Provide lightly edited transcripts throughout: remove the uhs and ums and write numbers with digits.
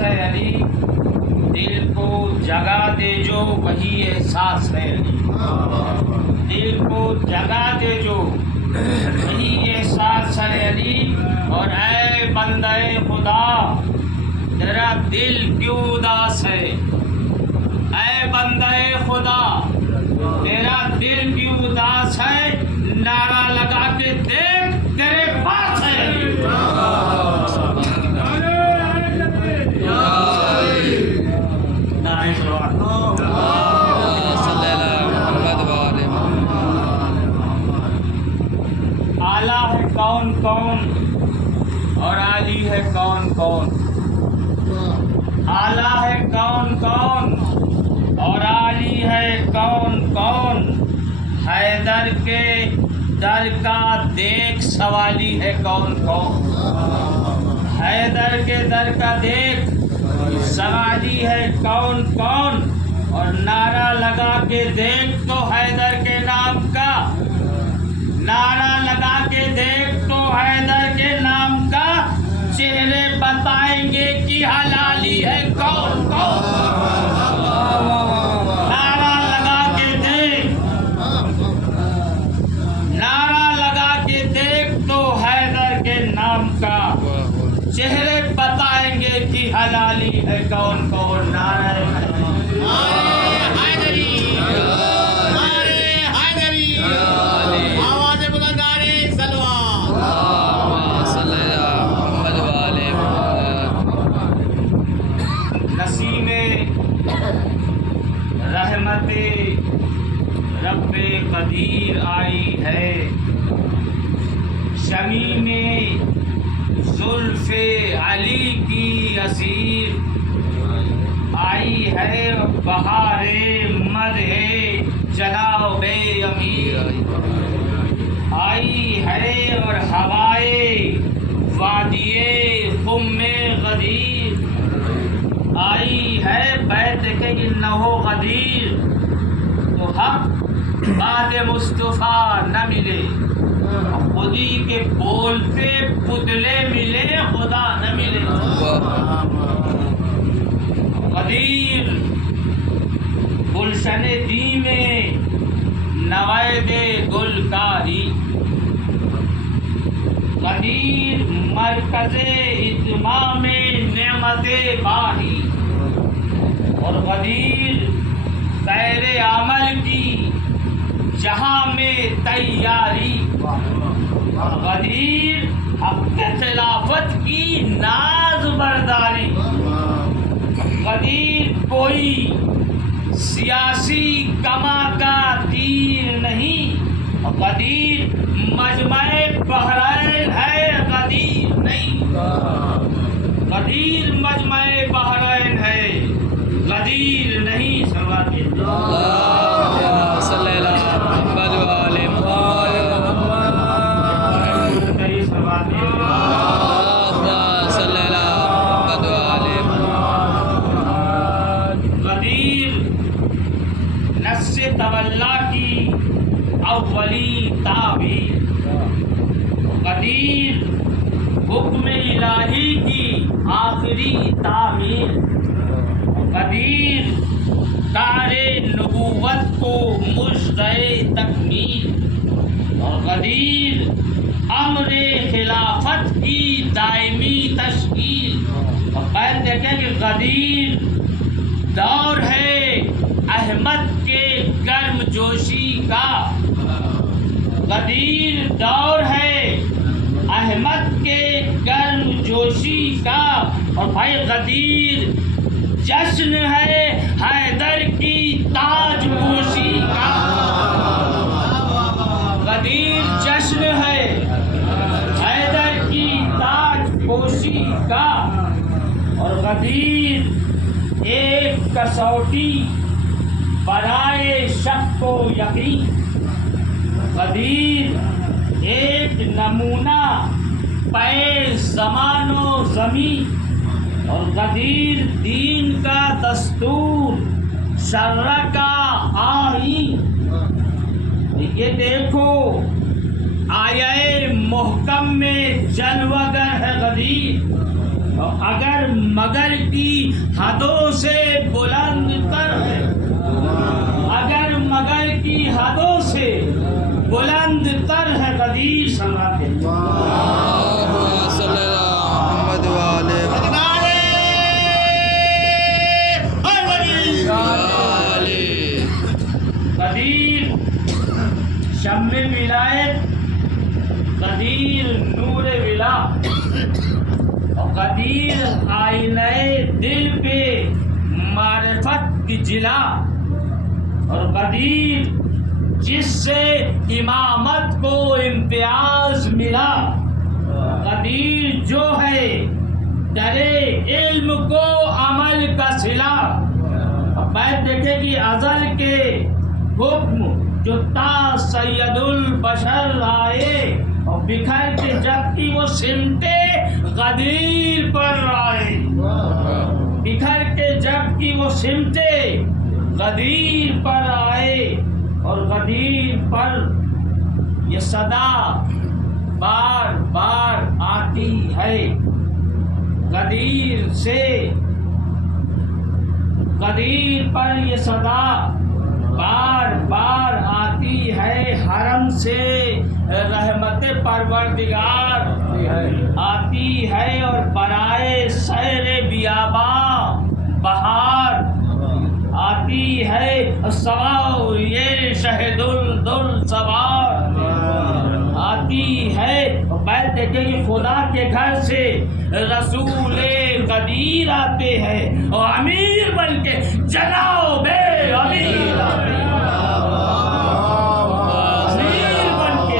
ہے علی، دل کو جگا دے جو وہی احساس ہے علی، دل کو جگا دے جو وہی احساس ہے علی۔ اور اے بندہ خدا تیرا دل کیوں اداس ہے، اے بندہ خدا تیرا دل کیوں اداس ہے، نعرہ لگا کے دیکھ تیرے پاس ہے۔ اعلیٰ ہے کون کون اور عالی ہے کون کون، اعلیٰ ہے کون کون اور عالی ہے کون کون، حیدر کے در کا دیکھ سوالی ہے کون کون، حیدر کے در کا دیکھ سوالی ہے کون کون، اور نعرہ لگا کے دیکھ تو حیدر کے نام کا، نعرہ لگا کے دیکھ تو حیدر کے نام کا، چہرے بتائیں گے کہ حلالی ہے کون کون۔ نعرہ لگا کے دیکھ، نعرہ لگا کے دیکھ تو حیدر کے نام کا، چہرے بتائیں گے کہ حلالی ہے کون کون۔ نعرہ رحمت رب قدیر آئی ہے، شمیم زلف علی کی اسیر آئی ہے، بہار مدح جناب امیر آئی ہے، اور ہوائے وادی خم غدیر آئی ہے۔ بیت کے انہو غدیر تو حق بعد مصطفیٰ نہ ملے، خودی کے بولتے پتلے ملے، خدا نہ ملے۔ غدیر گلشن دی میں نوائد گلکاری، غدیر مرکز اتمام نعمت باری، اور غدیر خیر عمل کی جہاں میں تیاری، غدیر حق خلافت کی ناز برداری، غدیر کوئی سیاسی کما کا تیر نہیں، غدیر مجمع بحرین ہے، غدیر نہیں، غدیر مجمع بحرین ہے، غدیر نہیں۔ صلی اللہ محمد والے غدیر نفس تولا کی اولی تعبیر، غدیر حکم الہی کی آخری تعمیر، غدیر کار نبوت کو مژدہ تکمیل، اور غدیر امر خلافت کی دائمی تشکیل۔ اور قید دیکھیں کہ غدیر دور ہے احمد کے گرم جوشی کا، غدیر دور ہے احمد کے گرم جوشی کا، اور بھائی غدیر جشن ہے حیدر کی تاج پوشی کا، غدیر جشن ہے حیدر کی تاج پوشی کا، اور غدیر ایک کسوٹی برائے شک و یقین، غدیر ایک نمونہ پے زمان و زمین، اور غدیر دین کا دستور شرع کا آئین۔ یہ دیکھو آیہ محکم میں جلوگر ہے غدیر، اگر مگر کی حدوں سے بلند تر ہے، اگر مگر کی حدوں سے بلند تر ہے غدیر سماتے صلی اللہ محمد والے غدیر شمع ولایت، غدیر نور ولا، غدیر آئینہ دل پہ معرفت کی جلا، اور غدیر جس سے امامت کو امتیاز ملا، غدیر جو ہے درے علم کو عمل کا صلہ۔ بات دیکھیں کہ ازل کے حکم جو تا سید البشر آئے، اور بکھر کے جب کی وہ سمٹے غدیر پر آئے، بکھر کے جب کی وہ سمٹے غدیر پر آئے، اور غدیر پر یہ صدا بار بار آتی ہے، غدیر سے غدیر پر یہ صدا بار بار آتی ہے، حرم سے رحمت پروردگار آتی ہے، اور برائے سیر بیاباں بہار آتی ہے، سوار یہ شہد الدل سوار آتی ہے۔ بیت دیکھیں کہ خدا کے گھر سے رسول قدیر آتے ہیں، اور امیر بن کے جناب امیر آتے ہیں، امیر بن کے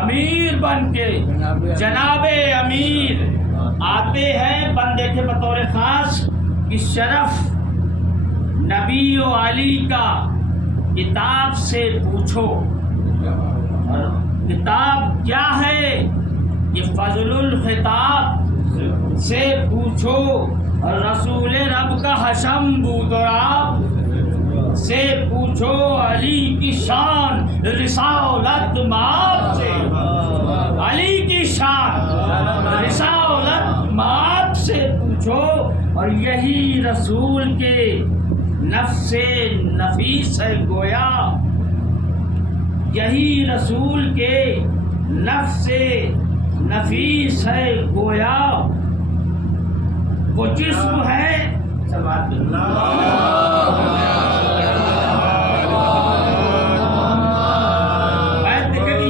امیر بن کے جناب امیر آتے ہیں۔ بندے کے بطور خاص کی شرف نبی و علی کا کتاب سے پوچھو، اور کتاب کیا ہے یہ فضل الخطاب سے پوچھو، اور رسول رب کا حشم بود اور آپ سے پوچھو، علی کی شان رسالت مآب سے، علی کی شان رسالت مآب سے پوچھو، اور یہی رسول کے نفس نفیس ہے گویا، یہی رسول کے نفس نفیس ہے گویا، وہ جسم ہے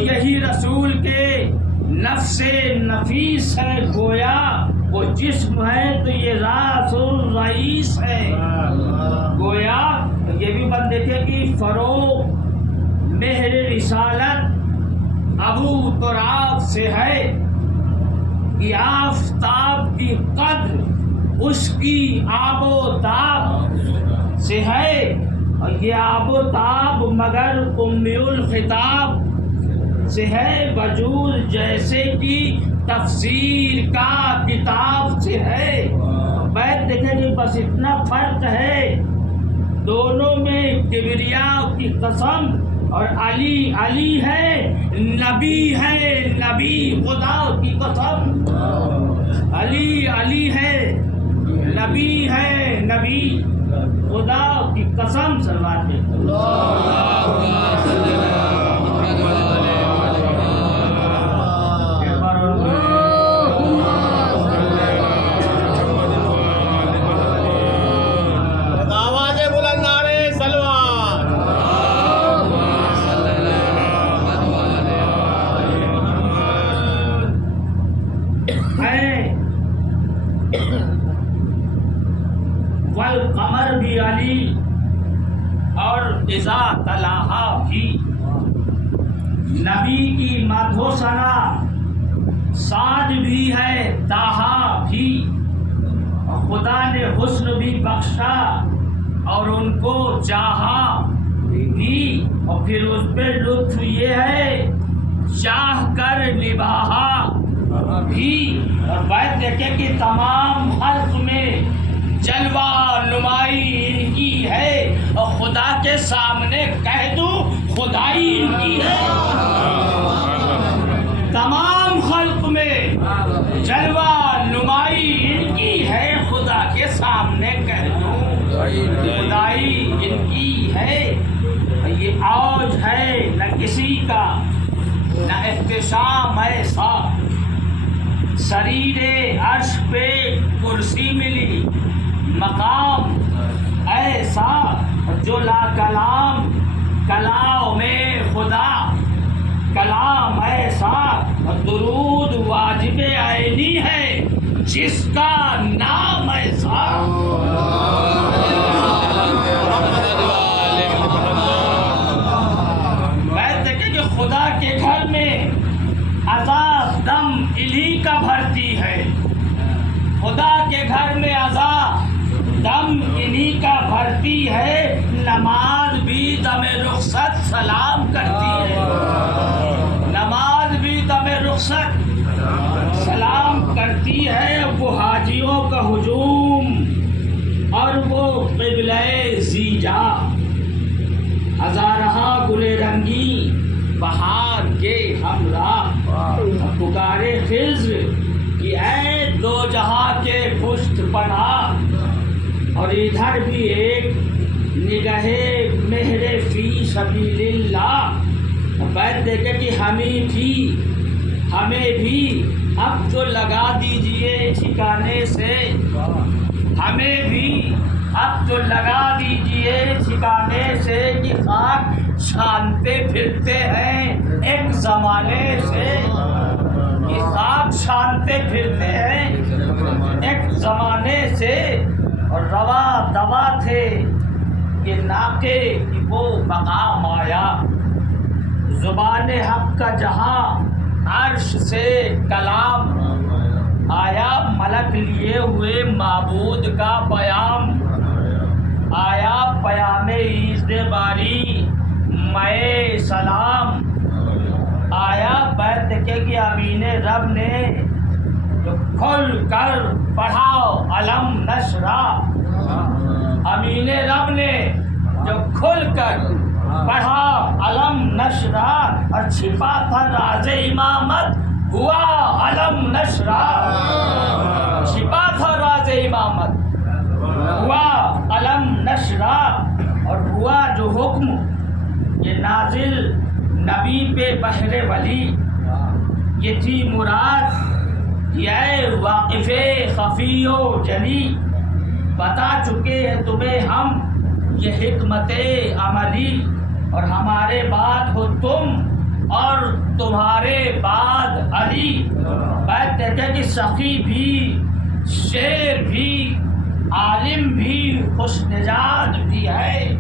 یہی رسول کے نفس نفیس ہے گویا، وہ جسم ہے تو یہ راس الرئیس ہے گویا۔ یہ بھی بند دیکھے کہ فروغ مہر رسالت ابو تراب سے ہے، کہ آفتاب کی قدر اس کی آب و تاب سے ہے، اور یہ آب و تاب مگر امی الخطاب سے ہے، وجود جیسے کی تفسیر کا کتاب سے ہے۔ بیت دیکھیں کہ بس اتنا فرق ہے دونوں میں، کبریا کی قسم، اور علی علی ہے نبی خدا کی قسم، علی علی ہے نبی خدا کی قسم سلواتے والقمر بھی علی، اور اذا تلاہا بھی نبی کی مدح ثنا، سعد بھی ہے طٰہٰ بھی، اور خدا نے حسن بھی بخشا اور ان کو چاہا بھی، اور پھر اس پہ لطف یہ ہے چاہ کر نبھاہا بھی۔ اور بات دیکھیں کہ تمام خلق میں جلوہ نمائی ان کی ہے، اور خدا کے سامنے کہہ دوں خدائی ان کی ہے، تمام خلق میں جلوہ نمائی ان کی ہے، خدا کے سامنے کہہ دوں خدائی ان کی ہے۔ یہ عوج ہے نہ کسی کا، نہ احتشام ایسا، سریر عرش پہ کرسی ملی، مقام ایسا جو لا کلام، کلام خدا، کلام ایسا، درود واجب عینی ہے جس کا نام ایسا۔ میں دیکھیں کہ خدا کے گھر میں عذاب دم انہی کا بھرتی ہے، خدا کے گھر میں عذاب دم انہی کا بھرتی ہے، نماز بھی دم رخصت سلام کرتی ہے، نماز بھی دم رخصت سلام کرتی ہے۔ وہ حاجیوں کا ہجوم اور وہ قبلہ زیجا، ہزارہا گل رنگی بہار کے ہمراہ، پکارے خضر کہ اے دو جہاں کے پشت پناہ، اور ادھر بھی ایک نگہ مہر فی سبیل اللہ۔ بیت دیکھے کہ ہمیں بھی اب جو لگا دیجئے ٹھکانے سے، ہمیں بھی اب جو لگا دیجئے ٹھکانے سے، کہ خاک چھانتے پھرتے ہیں ایک زمانے سے، کہ خاک چھانتے پھرتے ہیں ایک زمانے سے، اور روا دوا تھے کہ ناکے کی وہ مقام آیا، زبان حق کا جہاں عرش سے کلام آیا، ملک لیے ہوئے معبود کا پیام آیا، پیام عید باری میں سلام آیا۔ بیت دیکھے کہ امین رب نے جو کھل کر پڑھا علم نشرہ، امین رب نے جو کھل کر پڑھا علم نشرہ، اور چھپا تھا راز امامت ہوا علم نشرہ، چھپا تھا راز امامت ہوا علم نشرہ، اور ہوا جو حکم یہ نازل نبی پہ بحر ولی، یہ تھی مراد یہ واقف خفی و جلی، بتا چکے ہیں تمہیں ہم یہ حکمت عملی، اور ہمارے بعد ہو تم اور تمہارے بعد علی۔ بیت دیکھے کہ سخی بھی، شیر بھی، عالم بھی، خوش نژاد بھی ہے،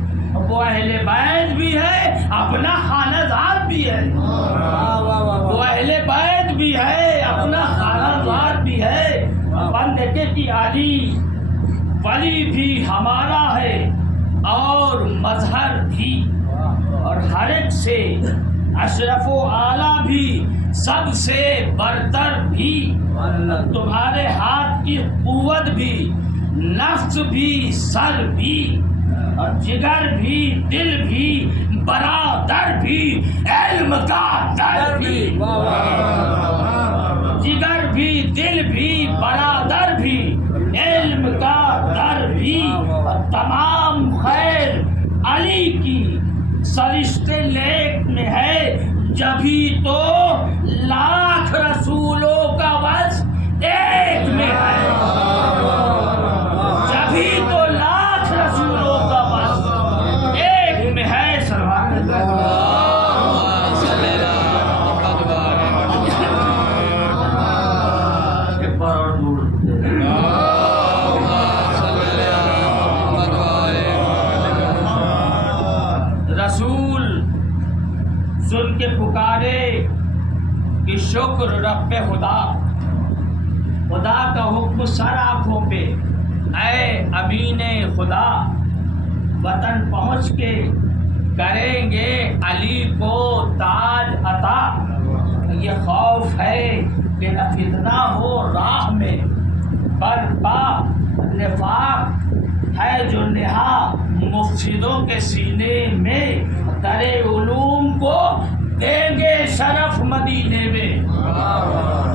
وہ اہل بیت بھی ہے، اپنا خانہ دار بھی ہے، وہ اہل بیت بھی ہے، اپنا خانہ دار بھی ہے۔ بند دیکھے کہ علی ولی بھی ہمارا ہے، اور مظہر بھی، اور ہر ایک سے اشرف و اعلیٰ بھی، سب سے برتر بھی، تمہارے ہاتھ کی قوت بھی، نفس بھی، سر بھی، اور جگر بھی، دل بھی، برادر بھی، علم کا در بھی، جگر بھی، دل بھی، برادر بھی، علم کا در بھی، اور تمام خیر علی کی سرشتے لیک میں ہے، جبھی تو لاکھ رسولوں کا بس ایک میں ہے، جبھی تو لاکھ رسولوں کا بس ایک میں ہے۔ رسول سن کے پکارے کہ شکر رب خدا، خدا کا حکم سر آنکھوں پہ، اے امین خدا، وطن پہنچ کے کریں گے علی کو تاج عطا۔ یہ خوف ہے کہ نہ فتنہ ہو راہ میں، برپا نفاق ہے جو نہا مفسدوں کے سینے میں در علوم کو دیں گے شرف مدینے میں،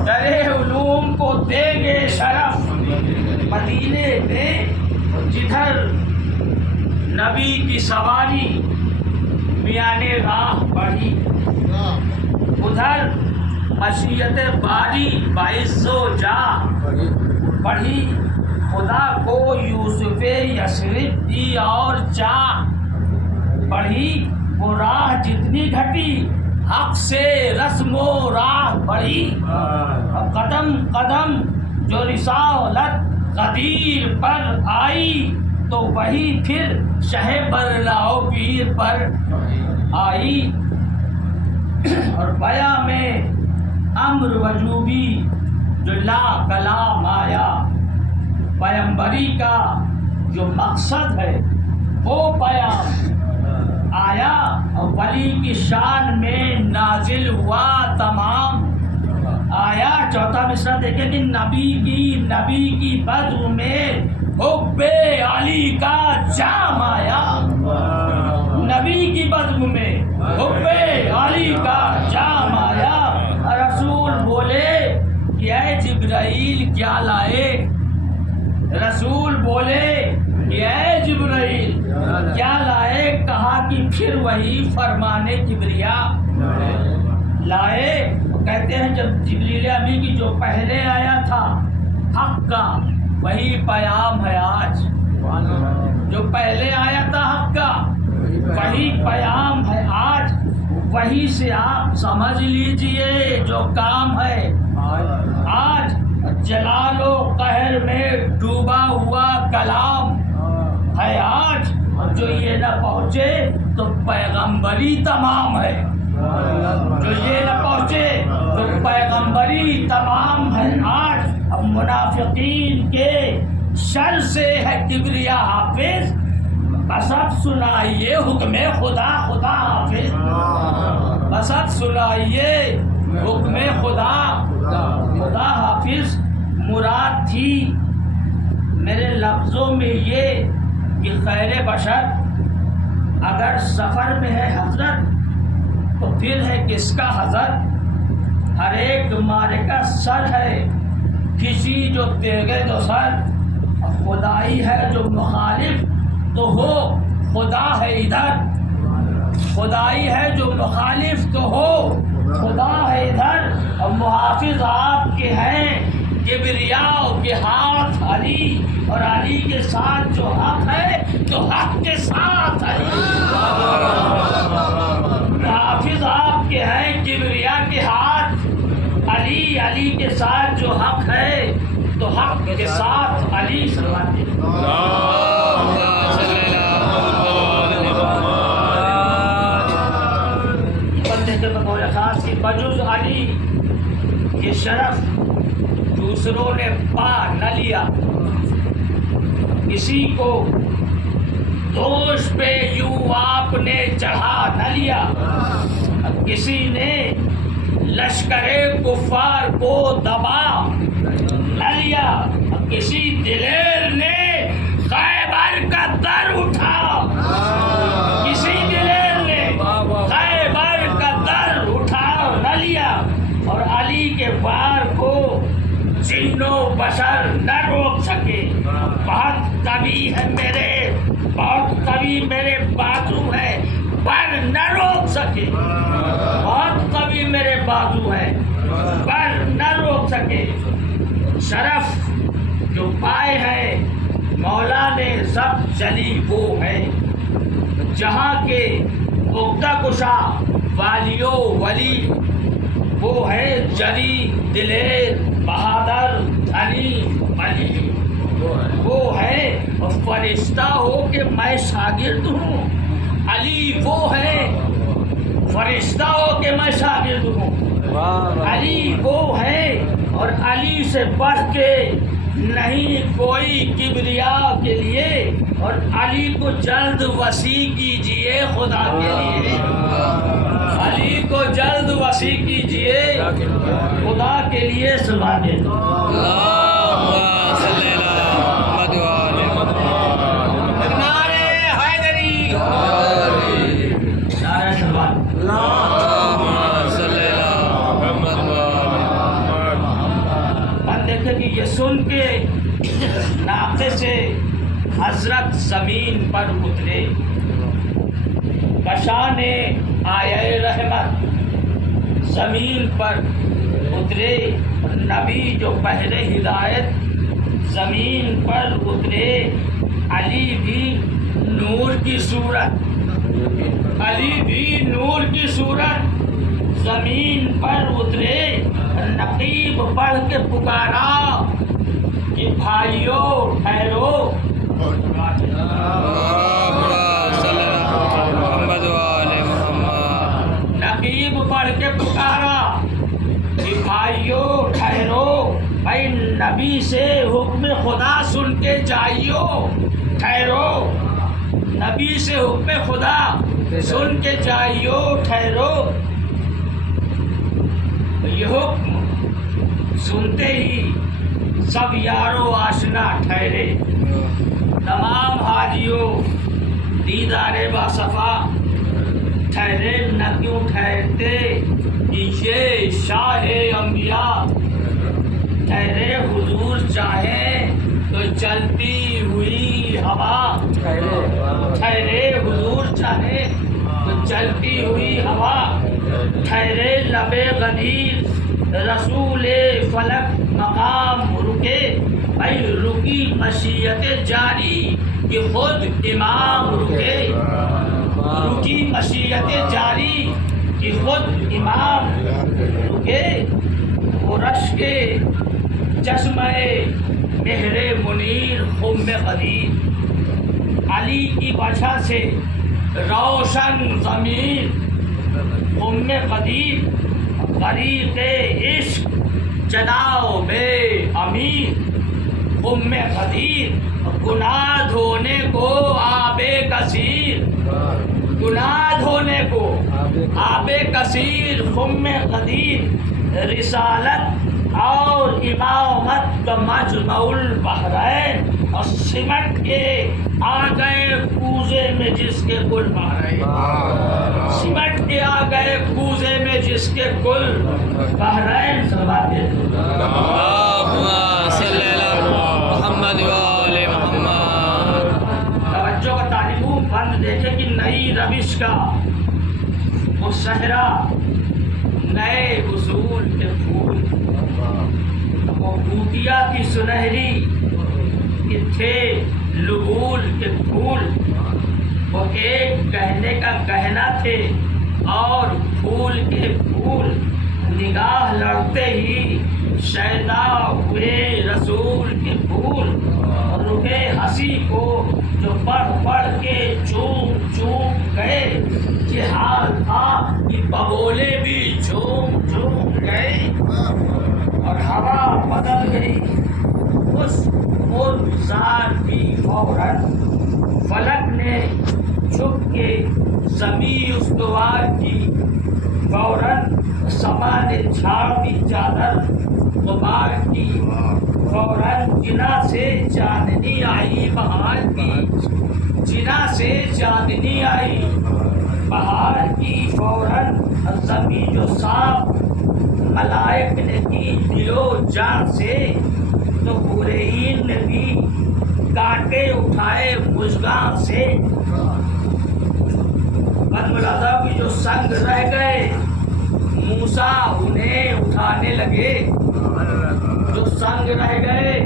در علوم کو دیں گے شرف مدینے میں، جدھر نبی کی سواری میان راہ بڑھی، ادھر مشیت باری باعث و جاہ بڑھی، خدا کو یوسف یثرب دی اور چاہ بڑھی، وہ راہ جتنی گھٹی حق سے رسم و راہ بڑھی، قدم قدم جو رسالت غدیر پر آئی تو وہی پھر شہ برلاؤ پیر پر آئی، اور بیاں میں امر وجوبی جو لا کلام آیا، پیمبری کا جو مقصد ہے وہ بیان آیا، اور ولی کی شان میں نازل ہوا تمام آیا۔ چوتھا مصرع دیکھیں کہ نبی کی بزم میں حب علی کا جام آیا، نبی کی بزم میں حب علی کا جام آیا، رسول بولے کہ اے جبرائیل کیا لائے، رسول بولے کہ اے جبرائیل کیا لائے، کہا کہ پھر وہی فرمانے کبریا لائے۔ کہتے ہیں جب جبریل امی کی جو پہلے آیا تھا حق کا وہی پیام ہے آج، جو پہلے آیا تھا حق کا وہی پیام ہے آج، وہی سے آپ سمجھ لیجئے جو کام ہے آج، جلال و قہر میں ڈوبا ہوا کلام ہے آج، جو یہ نہ پہنچے تو پیغمبری تمام ہے، جو یہ نہ پہنچے تو پیغمبری تمام ہے آج۔ اب منافقین کے شر سے ہے کبریا حافظ، بس اب سنائیے حکم خدا خدا حافظ، بس اب سنائیے حکم خدا خدا حافظ۔ مراد تھی میرے لفظوں میں یہ کہ خیر بشر اگر سفر میں ہے حضرت تو پھر ہے کس کا حضرت، ہر ایک مارے کا سر ہے، کسی جو تیغے تو سر، خدائی ہے جو مخالف تو ہو خدا ہے ادھر، خدائی ہے جو مخالف تو ہو خدا ہے ادھر، اور محافظ آپ کے ہیں کبریاء کے ہاتھ علی، اور علی کے ساتھ جو حق ہے تو حق کے ساتھ علی، محافظ آپ کے ہیں کبریاء کے ہاتھ علی، علی کے ساتھ جو حق ہے تو حق کے ساتھ علی سلواتے بندے کے بطور خاص کی بجز علی یہ شرف دوسروں نے پا نہ لیا، کسی کو دوش پہ یوں آپ نے چڑھا نہ لیا، کسی نے لشکر کفار کو دبا نہ لیا، کسی دلیر نے خیبر کا در اٹھا، کسی دلیر نے خیبر کا در اٹھا نہ لیا، اور علی کے وار کو جن و بشر نہ روک سکے، بہت قوی ہے بہت قوی میرے بازو ہے پر نہ روک سکے، بہت قوی میرے بازو ہے پر نہ روک سکے، شرف جو پائے ہے مولا نے سب چلی وہ ہے، جہاں کے عقدہ کشا والیو ولی وہ ہے، جری دلیر بہادر دھنی ولی وہ ہے، اور فرشتہ ہو کہ میں شاگرد ہوں علی وہ ہے، فرشتہ ہو کہ میں شاگرد ہوں علی وہ ہے، اور علی سے بڑھ کے نہیں کوئی کبریاء کے لیے، اور علی کو جلد وسیع کیجئے خدا کے لیے، علی کو جلد وسیع کیجئے خدا کے لیے، سبحان اللہ۔ نعرہ حیدری ہم دیکھیں کہ یہ سن کے ناقے سے حضرت زمین پر اترے، بشان آیہ رحمت زمین پر اترے، نبی جو بحر ہدایت زمین پر اترے، علی بھی نور کی صورت، علی بھی نور کی صورت زمین پر اترے، نقیب پڑھ کے پکارا کہ بھائیو ٹھہرو، نقیب پڑھ کے پکارا کہ بھائیو ٹھہرو، بھائی نبی سے حکم خدا سن کے جائیو، ٹھہرو، نبی سے حکم خدا سن کے جائیو، ٹھہرو۔ یہ حکم سنتے ہی سب یارو آشنا ٹھہرے، تمام حاجیوں دیدار باصفا ٹھہرے، نہ کیوں ٹھہرتے کہ یہ شاہ انبیاء، ٹھہرے حضور چاہیں تو چلتی ہوئی ہوا، ٹھہرے حضور چاہے تو چلتی ہوئی ہوا، ٹھہرے لب غدیر رسول فلک مقام رکے، بھائی رکی مشیت جاری کہ خود امام رکے، رکی مشیت جاری کہ خود امام رکے، وہ رشک چشمہ مہر منیر خم قدیر، علی کی وجہ سے روشن زمین خم قدیر، غریق عشق چناؤ بے امیر خم قدیر، گناہ دھونے کو آب کثیر، گناہ دھونے کو آب کثیر خم قدیر، رسالت اور امامت کا مجمع البحرین، اور سمٹ کے آ گئے کوزے میں جس کے گل بحرین، سمٹ کے آ گئے کوزے میں جس کے گل بحرین، سلواتے توجہ کا طالبوں بند دیکھے کہ نئی روش کا وہ صحرا، نئے اصول کے پھول، وہ بوٹیا کی سنہری کہ تھے لغول کے پھول، وہ ایک گہنے کا گہنا تھے اور پھول کے پھول، نگاہ لڑتے ہی شیدا ہوئے رسول کے پھول، رخے ہنسی کو جو پڑھ پڑھ کے چوم چوم گئے، یہ حال تھا کہ بگولے بھی چوم چوم گئے، اور ہوا بدل گئی اس گلزار بھی فوراً، فلک نے چھپ کے زمیں استوار کی فوراً، سما نے جھاڑ دی چادر غبار کی فوراً، جنا سے چاندنی آئی بہار کی، جنا سے چاندنی آئی بہار کی فوراً، زمیں جو صاف ملائک نے کی دل و جان سے، تو حورین نے بھی کانٹے اٹھائے مژگاں سے، بد ملازہ کی جو سنگ رہ گئے موسیٰ انہیں اٹھانے لگے، جو سنگ رہ گئے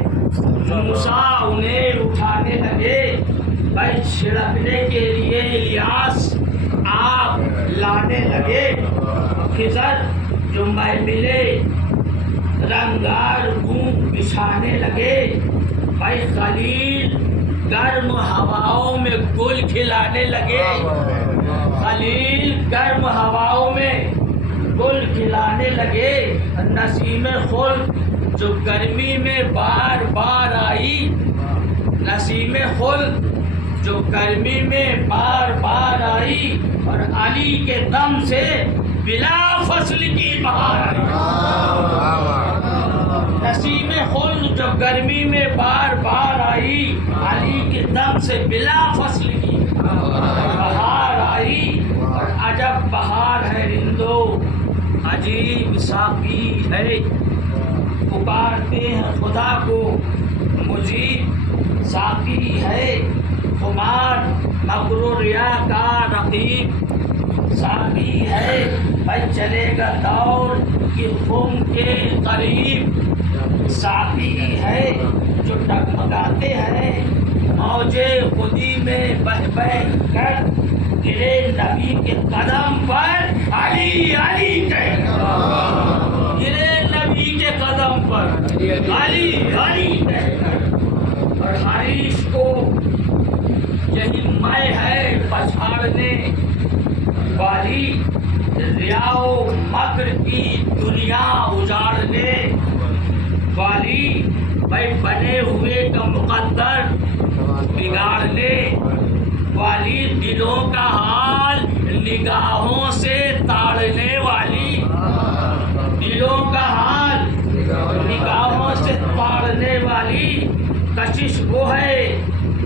موسیٰ انہیں اٹھانے لگے، بھائی چھڑکنے کے لیے الیاس آپ لانے لگے، خضر جو ملے رنگار گون بچھانے لگے، بھائی خلیل گرم ہواؤں میں گل کھلانے لگے، خلیل گرم ہواؤں میں گل کھلانے لگے، نسیم خلد جو گرمی میں بار بار آئی، نسیم خلد جو گرمی میں بار بار آئی، اور علی کے دم سے بلا فصل کی بہار آئی، نسیم خلد جو گرمی میں بار بار آئی، علی کے دم سے بلا فصل کی بہار آئی، اور عجب بہار ہے مجیب ساقی ہے، پکارتے ہیں خدا کو مجیب ساقی ہے، خمار مکر و ریا کا رقیب ساقی ہے، بھائی چلے گا دور کہ خم کے قریب ساقی ہے، جو ڈگمگاتے ہیں موجے خودی میں بہ بہ کر، گرے نبی کے قدم پر علی علی کہہ کر، گرے نبی کے قدم پر علی علی کہہ کر، اور حریف کو یہی میں ہے پچھاڑنے والی، ریا و مکر کی دنیا اجاڑنے والی، بھائی بنے ہوئے کا مقدر بگاڑنے والی، دلوں کا حال نگاہوں سے تاڑنے والی، دلوں کا حال نگاہوں سے تاڑنے والی، کشش وہ ہے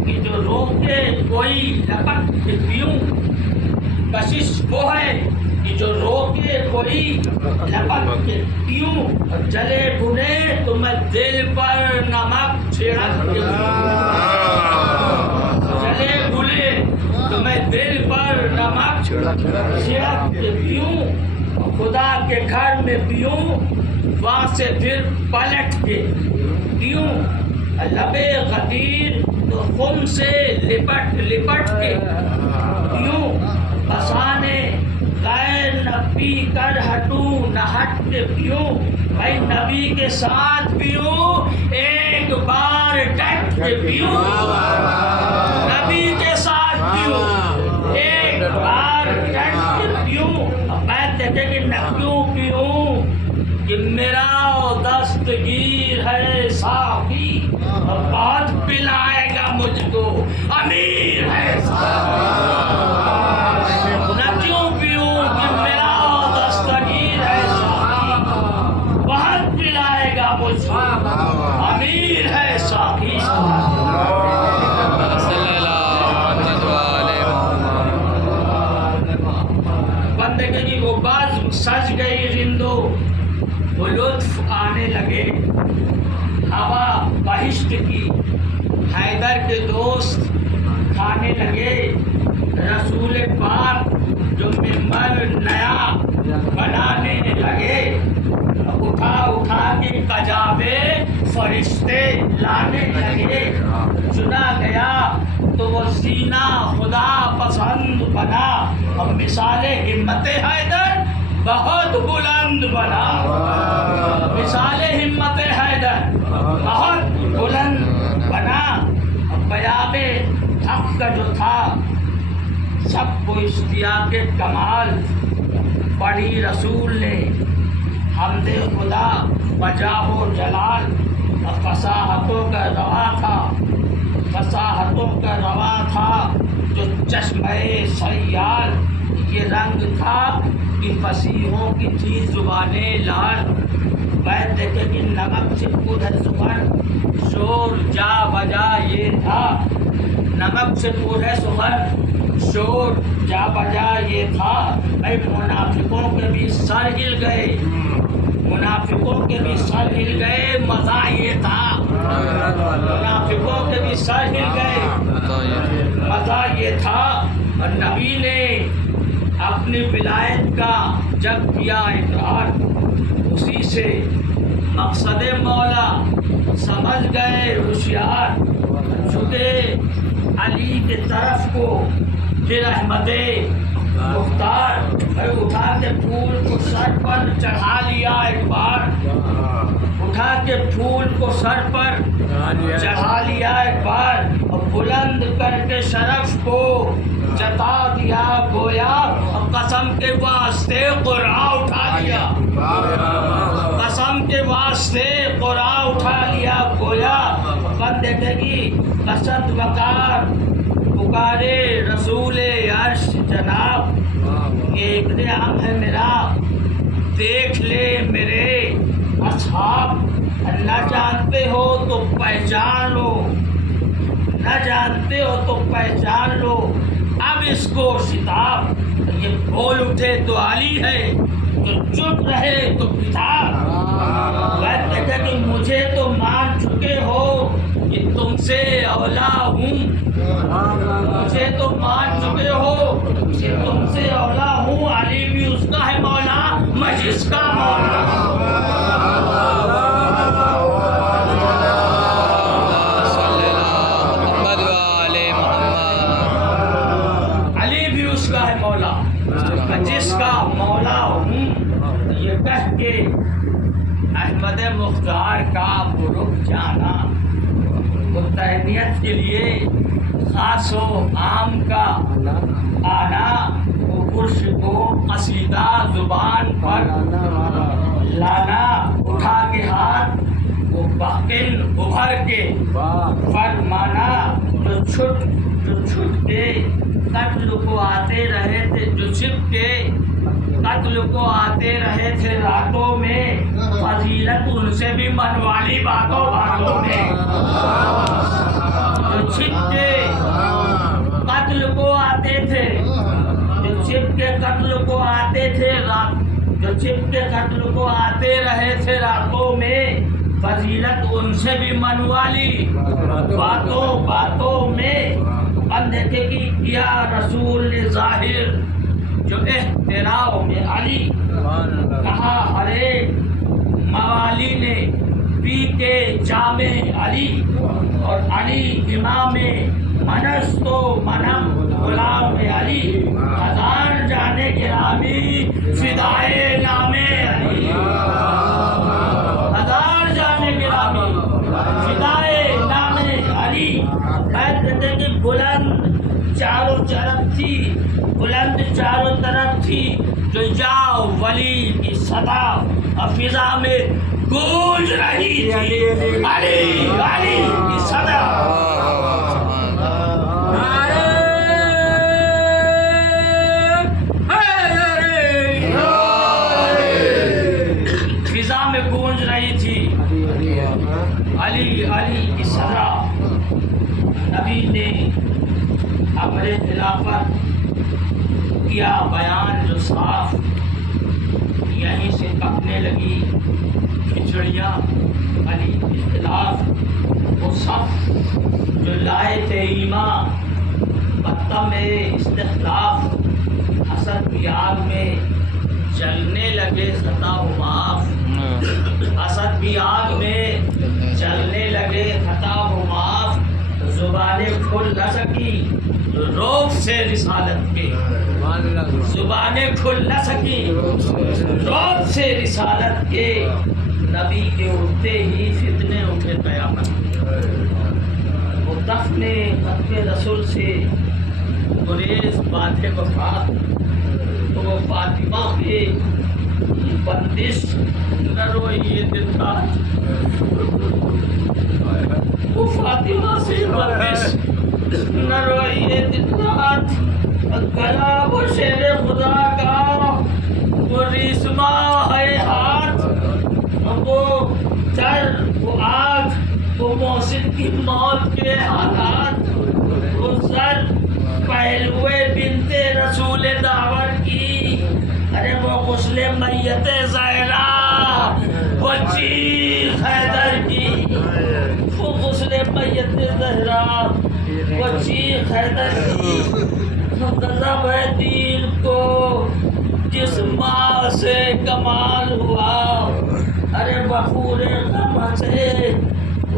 کہ جو روکے کوئی لپٹ کے پیوں، کشش وہ ہے کہ جو روکے کوئی لپٹ کے پیوں، جلے بھنے تو میں دل پر نمک چھڑک کے جلے بھنے تو میں دل پر نمک چھڑک کے پیوں، خدا کے گھر میں پیوں، وہاں سے پھر پلٹ کے پیوں، لبے غدیر تو خم سے لپٹ لپٹ کے پیوں، بسانے غیر نبی کر ہٹوں نہ ہٹ کے پیوں، بھائی نبی کے ساتھ پیوں، ایک بار ڈٹ کے پیوں، نبی کے ساتھ پیوں، ایک بار ڈٹ کے پیوں، اب میں دیکھے کہ نہ کیوں پیوں کہ میرا دستگیر ہے ساقی، بہت پلائے گا مجھ کو امیر ہے ساقی، نہ کیوں پیوں کہ میرا دستگیر ہے ساقی، بہت پلائے گا مجھ کو امیر ہے ساقی۔ بندے کی وہ بزم سج گئی رندو، وہ لطف آنے لگے، ہوا بہشت کی حیدر کے دوست کھانے لگے، رسول پاک جو ممبر نیا بنانے لگے، اٹھا اٹھا کے کجاوے فرشتے لانے لگے، چنا گیا تو وہ سینہ خدا پسند بنا، اور مثال ہمت حیدر بہت بلند بنا، مثال ہمت حیدر بہت بلند بنا، بیاب حق کا جو تھا سب کو اشتیاق کمال، پڑھی رسول نے حمد خدا بجاہ و جلال، فصاحتوں کا روا تھا، فصاحتوں کا روا تھا جو چشمہ سیال، یہ رنگ تھا کہ فصیحوں کی تھی زبانیں لال، میں دیکھے کہ نمک سے پور ہے سخن، شور جا بجا یہ تھا، نمک سے پور ہے سخن، شور جا بجا یہ تھا، اے منافقوں کے بھی سر ہل گئے، منافقوں کے بھی سر ہل گئے، مزہ یہ تھا، منافقوں کے بھی سر ہل گئے، مزہ یہ تھا، اور نبی نے اپنی ولایت کا جب کیا اقرار، اسی سے مقصد مولا سمجھ گئے ہوشیار، جھکے علی کی طرف کو پھر احمد مختار، اٹھا کے پھول کو سر پر چڑھا لیا ایک بار، اٹھا کے پھول کو سر پر چڑھا لیا ایک بار، اور بلند کر کے شرف کو جتا دیا گویا، اور قسم کے واسطے قرآن اٹھا لیا، قسم کے واسطے قرآن اٹھا لیا گویا، بندے کی قصد وقار پکارے رسول عرش جناب، یہ اقدام ہے میرا دیکھ لے میرے اصحاب، نہ جانتے ہو تو پہچان لو، نہ جانتے ہو تو پہچان لو، اب اس کو شتاب، یہ بول اٹھے تو علی ہے، تو چپ رہے تو پتا کہا کہ مجھے تو مان چکے ہو کہ تم سے اولا ہوں، مجھے تو مان چکے ہو کہ تم سے اولا ہوں، علی بھی اس کا ہے مولا، میں جس کا مولا۔ علی بھی اس کا ہے مولا، میں جس کا مولا ہوں۔ یہ کہہ کے احمد مختار کا وہ رخ جانا، وہ تہنیت کے لیے خاص و عام کا آنا، وہ عرش کو قصیدہ زبان پر لانا، اٹھا کے ہاتھ وہ باقل ابھر کے فرمانا، جو چھٹ کے قتل کو آتے رہے تھے، جو چھپ کے قتل کو آتے رہے تھے راتوں میں، فضیلت ان سے بھی منوالی باتوں باتوں میں، جو چھپ کے قتل کو آتے تھے، جو چھپ کے قتل کو آتے تھے جو چھپ کے قتل کو آتے رہے تھے راتوں میں، فضیلت ان سے بھی منوالی باتوں باتوں میں۔ اندھے کی کیا رسول نے ظاہر جو احترام میں علی، کہا ہر ایک موالی نے پی کے جام علی، اور علی امام منست و منم غلام علی، ہزار جانے گرامی فدائے نام علی، ہزار جانے گرامی فدائے نام علی۔ کہتے کہ بلند چاروں طرف تھی، بلند چاروں طرف تھی، جو جاؤ ولی کی صدا فضا میں گونج رہی تھی، علی علی کی صدا۔ فضا میں گونج رہی تھی علی علی کی صدا۔ نبی نے امر خلافت کیا بیان جو صاف، یہیں سے پکنے لگی کھچڑیاں علی کے خلاف، وہ صف جو لائے تھے ایمان بدتم استخلاف، حسد کی آگ میں جلنے لگے خطا و معاف، حسد کی آگ میں جلنے لگے خطا و معاف، زبانیں کھل نہ سکی روب سے رسالت کے، زبانیں کھل نہ سکی روب سے رسالت کے، نبی کے اٹھتے ہی فتنے اٹھے قیامت، وہ دفن ختم رسول سے گریز باندھے وفات، تو وہ فاطمہ کے بندش نہ روئیے دن رات، وہ فاطمہ سے بندش نہ روئیے دن رات، گلا وہ شیر خدا کا وہ ریسما ہے ہاتھ، وہ چر وہ آگ وہ محسن کی موت کے حالات، وہ سر پہلوے بنت رسول داور کی، ارے وہ غسل میت زہرا وہ چیخ حیدر کی، وہ غسل میت زہرا وہ چیخ حیدر کی، غضب ہے دین کو جس ماں سے کمال ہوا، ارے بخور غم سے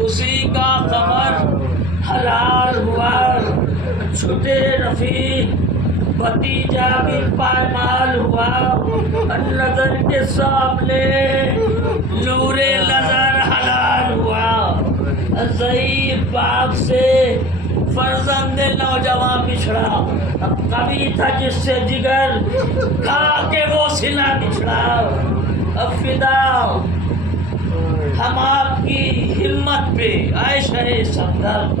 اسی کا قمر حلال ہوا، چھٹے رفیق بھتیجا بھی پامال ہوا، نظر کے سامنے نور نظر حلال ہوا، ضعیف باپ سے فرزند نوجوان بچھڑا، اب کبھی تھا جس سے جگر کھا کے وہ سلا بچھڑا، اب فدا ہم آپ کی ہمت پہ عائشہ صفدر،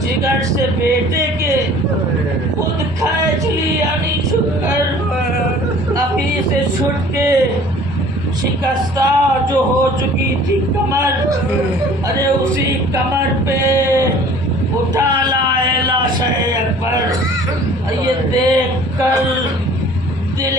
جگر سے بیٹے کے خود کھینچ لیا نہیں چھپ کر، ابھی سے چھٹ کے شکستہ جو ہو چکی تھی کمر، ارے اسی کمر پہ اٹھا لائے لاشے اکبر، یہ دیکھ کر دل